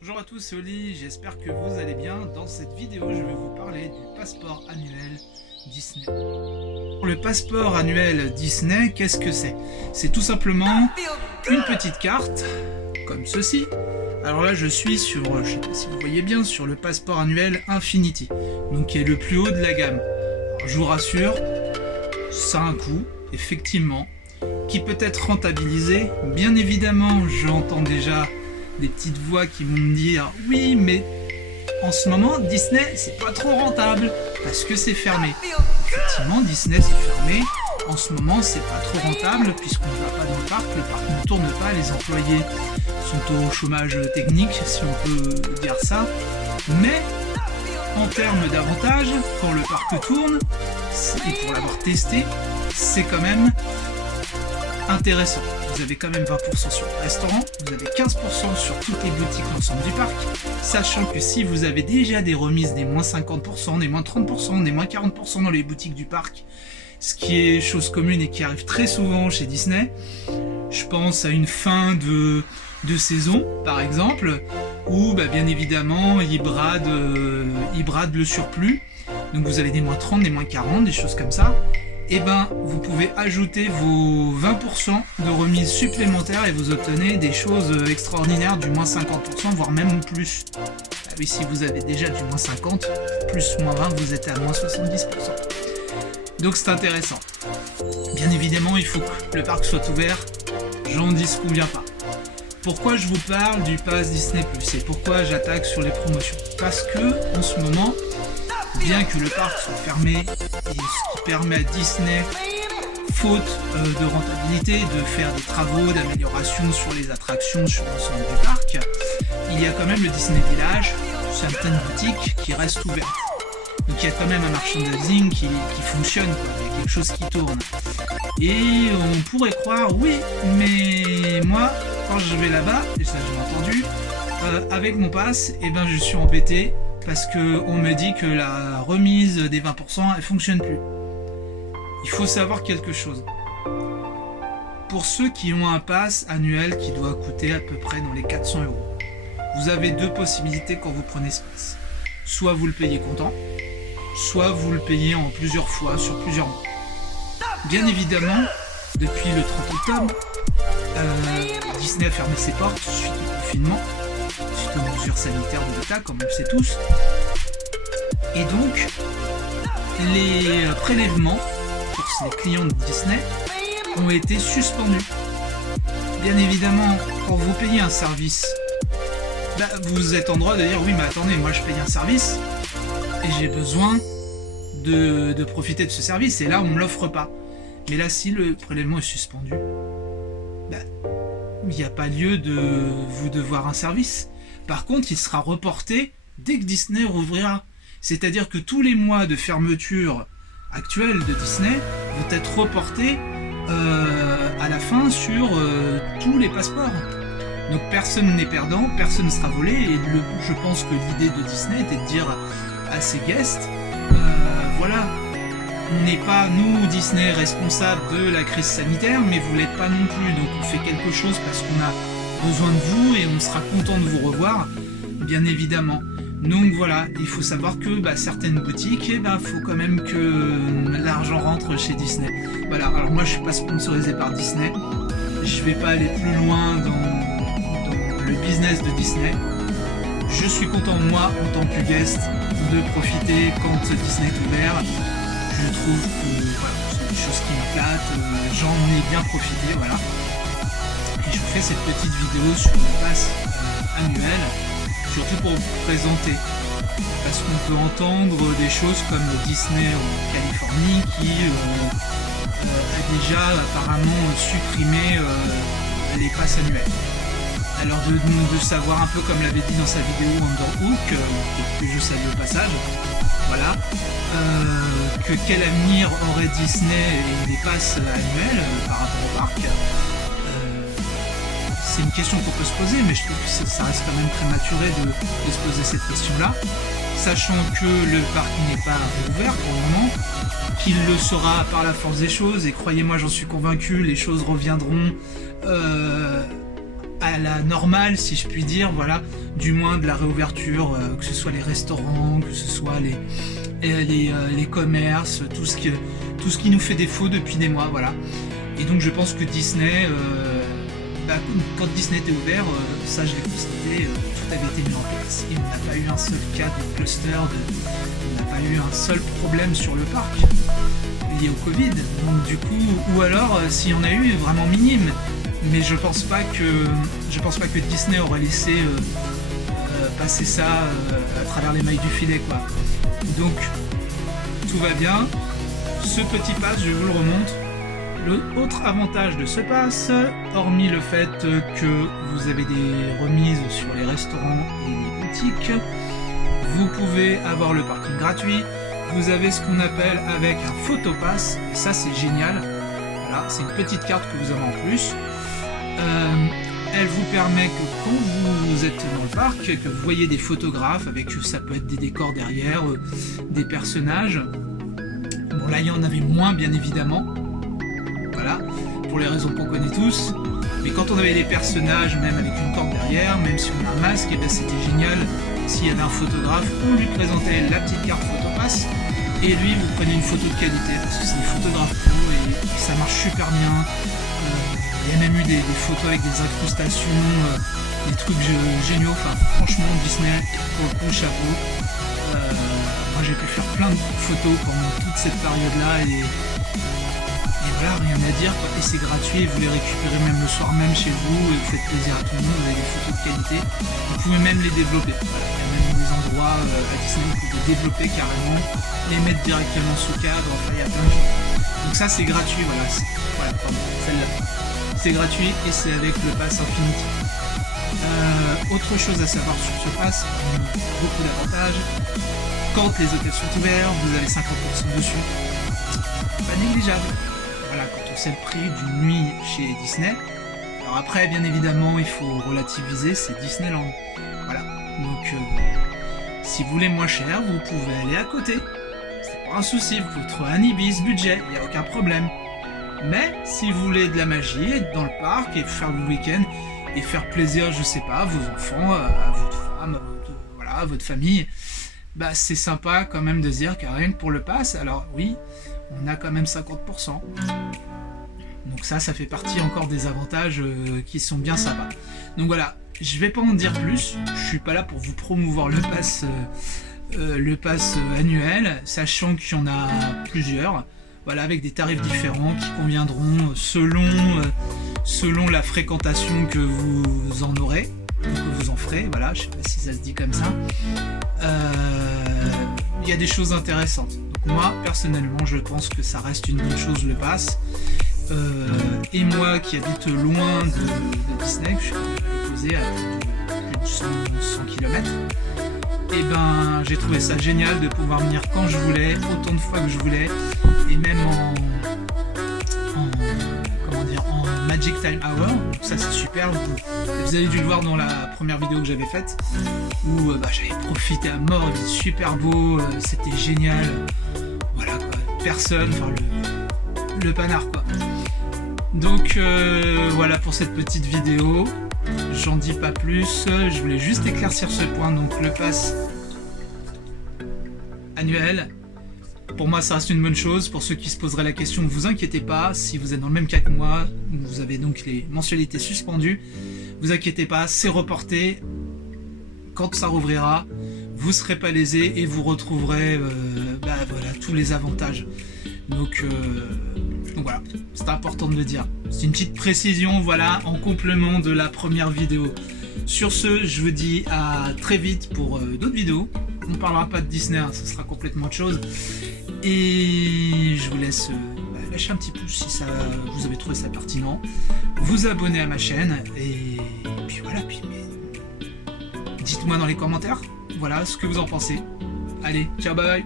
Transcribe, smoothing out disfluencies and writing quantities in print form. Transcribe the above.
Bonjour à tous, c'est Oli, j'espère que vous allez bien. Dans cette vidéo, je vais vous parler du passeport annuel Disney. Le passeport annuel Disney, qu'est-ce que c'est? C'est tout simplement une petite carte, comme ceci. Alors là, je suis sur, je sais pas si vous voyez bien, sur le passeport annuel Infinity, donc qui est le plus haut de la gamme. Alors, je vous rassure, ça a un coût, effectivement, qui peut être rentabilisé. Bien évidemment, j'entends déjà des petites voix qui vont me dire oui, mais en ce moment Disney c'est pas trop rentable parce que c'est fermé. Effectivement, Disney c'est fermé. En ce moment c'est pas trop rentable puisqu'on ne va pas dans le parc ne tourne pas, les employés sont au chômage technique si on peut dire ça. Mais en termes d'avantages, quand le parc tourne, et pour l'avoir testé, c'est quand même intéressant. Vous avez quand même 20% sur le restaurant, vous avez 15% sur toutes les boutiques l'ensemble du parc, sachant que si vous avez déjà des remises des moins 50%, des moins 30%, des moins 40% dans les boutiques du parc, ce qui est chose commune et qui arrive très souvent chez Disney, je pense à une fin de saison par exemple, où bien évidemment ils bradent le surplus, donc vous avez des moins 30, des moins 40, des choses comme ça. Et vous pouvez ajouter vos 20% de remise supplémentaires et vous obtenez des choses extraordinaires du moins 50%, voire même plus. Ah oui, si vous avez déjà du moins 50, plus moins 20, vous êtes à moins 70%. Donc c'est intéressant. Bien évidemment, il faut que le parc soit ouvert, j'en disconviens pas. Pourquoi je vous parle du Pass Disney+, et pourquoi j'attaque sur les promotions? Parce que, en ce moment, bien que le parc soit fermé, et ce qui permet à Disney, faute de rentabilité, de faire des travaux d'amélioration sur les attractions, sur l'ensemble du parc, il y a quand même le Disney Village, certaines boutiques qui restent ouvertes. Donc il y a quand même un merchandising qui fonctionne, quoi. Il y a quelque chose qui tourne. Et on pourrait croire, oui, mais moi, quand je vais là-bas, et ça j'ai entendu, avec mon pass, je suis embêté, parce qu'on me dit que la remise des 20% elle fonctionne plus. Il faut savoir quelque chose. Pour ceux qui ont un pass annuel qui doit coûter à peu près dans les 400 €, vous avez deux possibilités quand vous prenez ce pass. Soit vous le payez comptant, soit vous le payez en plusieurs fois sur plusieurs mois. Bien évidemment, depuis le 30 octobre, Disney a fermé ses portes suite au confinement, suite aux mesures sanitaires de l'État, comme on le sait tous. Et donc, les prélèvements pour les clients de Disney ont été suspendus. Bien évidemment, quand vous payez un service, vous êtes en droit de dire oui, mais attendez, moi je paye un service et j'ai besoin de profiter de ce service, et là on me l'offre pas. Mais là, si le prélèvement est suspendu, il n'y a pas lieu de vous devoir un service. Par contre, il sera reporté dès que Disney rouvrira. C'est-à-dire que tous les mois de fermeture actuelle de Disney vont être reportés à la fin sur tous les passeports. Donc personne n'est perdant, personne ne sera volé. Et je pense que l'idée de Disney était de dire à ses guests, voilà, on n'est pas, nous, Disney, responsables de la crise sanitaire, mais vous l'êtes pas non plus. Donc on fait quelque chose parce qu'on a besoin de vous et on sera content de vous revoir, bien évidemment. Donc voilà, il faut savoir que certaines boutiques, faut quand même que l'argent rentre chez Disney. Voilà, alors moi je suis pas sponsorisé par Disney, je vais pas aller plus loin dans le business de Disney. Je suis content, moi, en tant que guest, de profiter quand Disney est ouvert. Je trouve que c'est des choses qui m'éclatent, j'en ai bien profité, voilà. Et je vous fais cette petite vidéo sur le pass annuel, surtout pour vous présenter. Parce qu'on peut entendre des choses comme Disney en Californie qui a déjà apparemment supprimé les passes annuels. Alors de savoir un peu comme l'avait dit dans sa vidéo Underhook, que je salue au passage, voilà, que quel avenir aurait Disney et les passes annuelles par rapport au parc. C'est une question qu'on peut se poser, mais je trouve que ça reste quand même prématuré de se poser cette question-là, sachant que le parc n'est pas ouvert pour le moment, qu'il le sera par la force des choses, et croyez-moi, j'en suis convaincu, les choses reviendront à la normale, si je puis dire, voilà, du moins de la réouverture, que ce soit les restaurants, que ce soit les commerces, tout ce qui nous fait défaut depuis des mois, voilà. Et donc je pense que Disney, quand Disney était ouvert, ça je l'ai constaté, tout avait été mis en place et on n'a pas eu un seul cas de cluster, on n'a pas eu un seul problème sur le parc lié au Covid. Donc du coup, ou alors s'il y en a eu, vraiment minime. Mais je pense pas que Disney aurait laissé passer ça à travers les mailles du filet, quoi. Donc tout va bien. Ce petit pass, je vous le remontre. Le autre avantage de ce pass, hormis le fait que vous avez des remises sur les restaurants et les boutiques, vous pouvez avoir le parking gratuit. Vous avez ce qu'on appelle avec un photopass, et ça c'est génial. Voilà, c'est une petite carte que vous avez en plus. Elle vous permet que quand vous êtes dans le parc, que vous voyez des photographes avec, ça peut être des décors derrière, des personnages. Bon là il y en avait moins bien évidemment, voilà, pour les raisons qu'on connaît tous. Mais quand on avait des personnages, même avec une corde derrière, même si on a un masque, et ben c'était génial. S'il y avait un photographe, on lui présentait la petite carte photopass et lui vous prenez une photo de qualité parce que c'est des photographes pro et ça marche super bien. Il y a même eu des photos avec des incrustations, des trucs géniaux. Enfin, franchement, Disney, pour le coup, chapeau. Moi, j'ai pu faire plein de photos pendant toute cette période-là et voilà, rien à dire, quoi. Et c'est gratuit, vous les récupérez même le soir même chez vous et vous faites plaisir à tout le monde, vous avez des photos de qualité. Vous pouvez même les développer. Voilà, il y a même des endroits à Disney où vous pouvez les développer carrément, les mettre directement sous cadre, enfin, il y a plein de choses. Donc ça, c'est gratuit, voilà. Voilà, pardon, celle-là. C'est gratuit et c'est avec le pass Infinity. Autre chose à savoir sur ce pass, beaucoup d'avantages. Quand les hôtels sont ouverts, vous avez 50% dessus. Pas négligeable. Voilà, quand on sait le prix d'une nuit chez Disney. Alors après, bien évidemment, il faut relativiser, c'est Disneyland. Voilà. Donc, si vous voulez moins cher, vous pouvez aller à côté. C'est pas un souci, vous pouvez trouver un Ibis budget, il n'y a aucun problème. Mais si vous voulez de la magie, être dans le parc et faire le week-end et faire plaisir, je sais pas, à vos enfants, à votre femme, à votre famille, bah c'est sympa quand même de se dire que rien que pour le pass, alors oui, on a quand même 50%. Donc ça fait partie encore des avantages qui sont bien sympas. Donc voilà, je vais pas en dire plus, je suis pas là pour vous promouvoir le pass annuel, sachant qu'il y en a plusieurs. Voilà, avec des tarifs différents qui conviendront selon la fréquentation que vous en aurez, que vous en ferez, voilà, je sais pas si ça se dit comme ça. Il y a des choses intéressantes. Donc moi, personnellement, je pense que ça reste une bonne chose, le pass. Et moi, qui habite loin de Disney, je suis posé à plus de 100 km, et ben j'ai trouvé ça génial de pouvoir venir quand je voulais, autant de fois que je voulais, et même en Magic Time Hour. Donc ça c'est super, vous avez dû le voir dans la première vidéo que j'avais faite où j'avais profité à mort, il était super beau, c'était génial, voilà quoi, personne, enfin le panard quoi. Donc voilà pour cette petite vidéo. J'en dis pas plus, je voulais juste éclaircir ce point. Donc le pass annuel, pour moi ça reste une bonne chose. Pour ceux qui se poseraient la question, ne vous inquiétez pas, si vous êtes dans le même cas que moi, vous avez donc les mensualités suspendues, vous inquiétez pas, c'est reporté. Quand ça rouvrira, vous serez pas lésés et vous retrouverez voilà, tous les avantages. Donc voilà, c'est important de le dire. C'est une petite précision, voilà, en complément de la première vidéo. Sur ce, je vous dis à très vite pour d'autres vidéos. On ne parlera pas de Disney, hein, ça sera complètement autre chose. Et je vous laisse lâcher un petit pouce si vous avez trouvé ça pertinent. Vous abonner à ma chaîne et puis voilà. Dites-moi dans les commentaires, voilà ce que vous en pensez. Allez, ciao, bye bye.